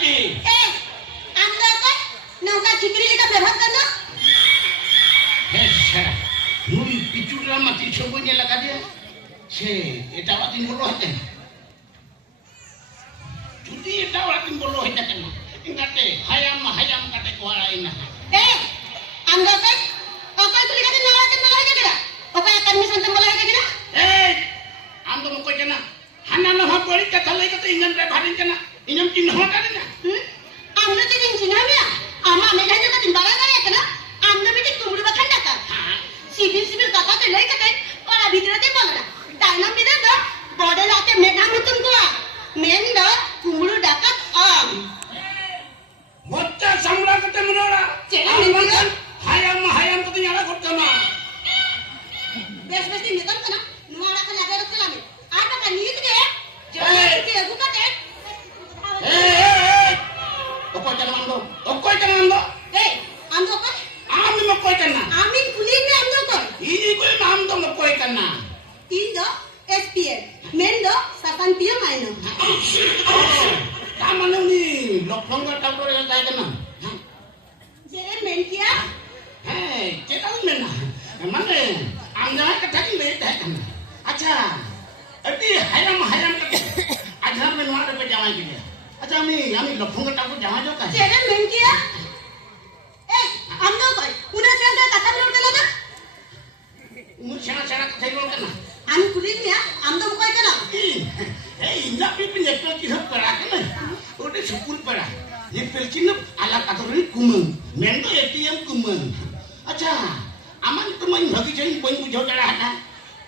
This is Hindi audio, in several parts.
ki. Anda kan nongka cikri lika berhak kan? Sara. Nuri pichura mati chobonya la kadia. Se eta watin bolo hate. Judi eta watin bolo hate kan. Ingate hayam kate ko ala ina. Anda kan okai tuli kate nalakan bolo hate kira. Okai akan misantam bolo hate kira. Ando mo ko jana. Hanana ha boli kata lai kata ingan re bharin kana. Inam tin ho kana na. Anda tin cinamia. Ama megha jaka tin bara gaya kana. Anda miti kumuru bakan daka. Sibir kata te lai kate ora bhitorate bolna. Dainam bida da bodel ate megha mutun kuwa. Men da kumuru daka Mocha samra kate munora. Cela mengira hayam kate nyala kottama. Bes din nitan kana. Nuara kana lagaro kelame. Apa kan nit ge? Jangan ki agu kate. Okoi jangan ando. Ando kan? Ami mokoi kana. Amin kulin ne ando kan? Ini koi mamdo mokoi kana. Indo SPL. Mendo sapan pia maino. Tamane ni loklongga tabore jai kana. Jere men kia? Cetak men. Mane amna katakin le ta kana. Acha. Ati hayam kate. Aja men wada pe jawai ke. Acha ami loklongga tabore jawai jo ka. Jere men kia? Ando kan? Udah saya kata belum kena dah? Umur sana kata belum kana. Ami kulin ya? Ando bukai kana? Indah pipi nyepel kira pera kana. Udah syukur pera. Nyepel kina ala katori kumeng. Mendo ATM kumeng. Acha. Aman itu main bagi jadi poin bujau darah ada.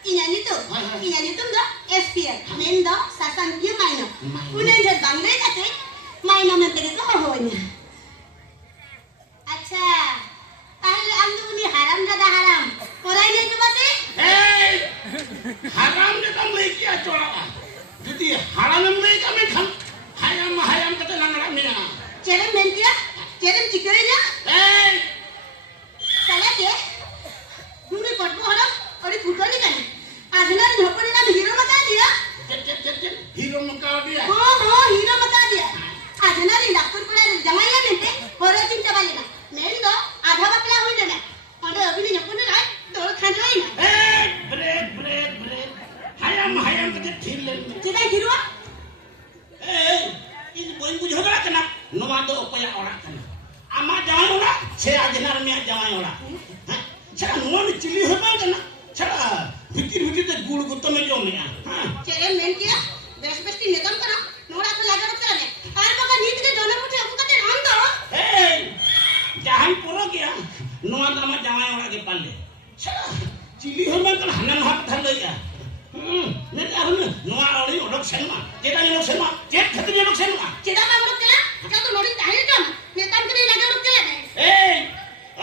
Inyan itu dah SPL. Mendo sasan pia maino. Udah jadi bangle kate. Maino menteri tu hohonya. Acha. Tahle ando ni haram dah haram. Orang yang tu bate? Haram dia tam lagi kia corak. Jadi haram lagi kami kan hayam kata langaran ni. Cerem mentia? Cerem cikirnya? Salah dia? Mungkin korbo haram? Orang pukul ni kan? Azna ni hopan ni hero mata dia? Hero muka dia. Hero mata dia. Azna ni doktor pula jangan ya mente. Orang cinta balik na. Mendo आधा बकला हुई ना और अभी नहीं अपन ना दो खाना ही ना bread hayam kate thil len चिता हिरवा ini poin bujo gala kana noma do okoya ora kana ama jawai ora che ajenar me jawai ora chara non chili hoba kana chara vikir te gulu gutto me jo me चले मेन किया बेस की निकम करा नोरा को लगा रख रहा है और बका नीत के दोनों मुठे अब कते नाम दो jahan puro kia noa tama jawai ora ke palle chara chili hoba kana hanan hat thal ya ne ka hon noa ori odok senma jet khati odok senma चिता नाम रख चला का तो नोरी ताहे कम नेताम के लगा रख चला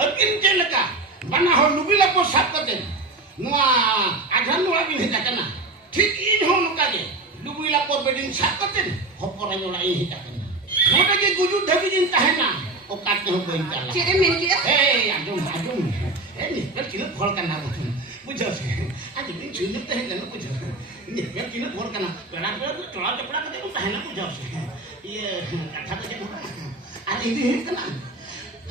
akin telaka bana ho lubila po sap kate noa adhan noa bin hita kana ठीक इन हो नुका के लुबुला को बेडिंग साकते होपरा जोड़ा ही हिटाकना मोटा के गुजु धबी दिन कहना ओ काटते हो बइन ताला चले मेन किया आजम नि कर किन फल करना बुझो से आज दिन छुन ते है न बुझो नि कर किन फल करना बड़ा चोला चपड़ा के देखो कहना बुझो से ये कथा तो जन आज ini हिकना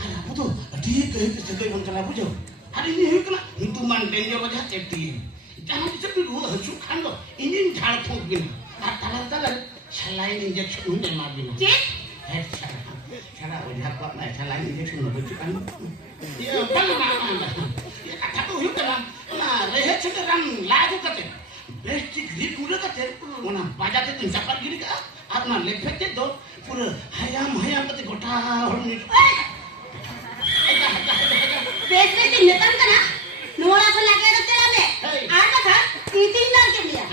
अरे बुझो ठीक है के सगे बन करना बुझो अरे ini हिकना हितु मान डेंजर वजह चेती jangan disebut dua hasukan lo ini jalan mungkin talar selain injeksi udah mabin cara udah kuat naik selain injeksi lo bukan ya mana ya kata tuh yuk kan nah rehat sekarang laju kate besti grit udah kate mana baca tuh incapan gini kah apa lepet tuh pura hayam kate gota orang ini base की निकम करा नोरा को लगा रख चला में आता था 3 दाल के लिया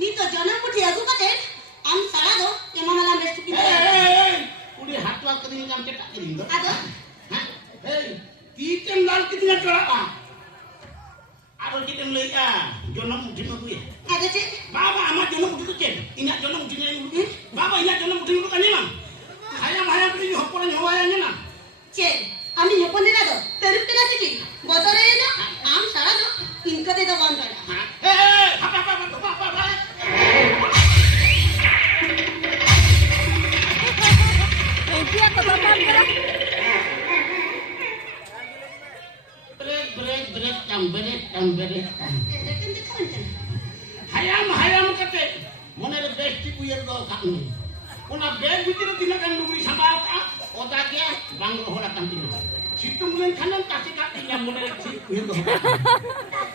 नी तो जन्म मुठी अगु कते हम सारा दो ये मामला बेस्ट की उड़ी हाथ वा कदी काम के टाकी दो आदो तीन दाल कितना टोला आरो कितम लइका जन्म मुठी में हुए आदो चे बाबा हमार जन्म मुठी को चेन इना जन्म मुठी ने बाबा इना जन्म मुठी को कने मा hayam कदी होपरा होवाया ने ना चे আমি হেপনে না দো তেরুতে না চিকি বদরে না আম সারা দো ইনকা দে দো বন্ধ করা bang rohor akan tinggal. Situ mulai kanan kasih kaki yang mulai kecil. Tadi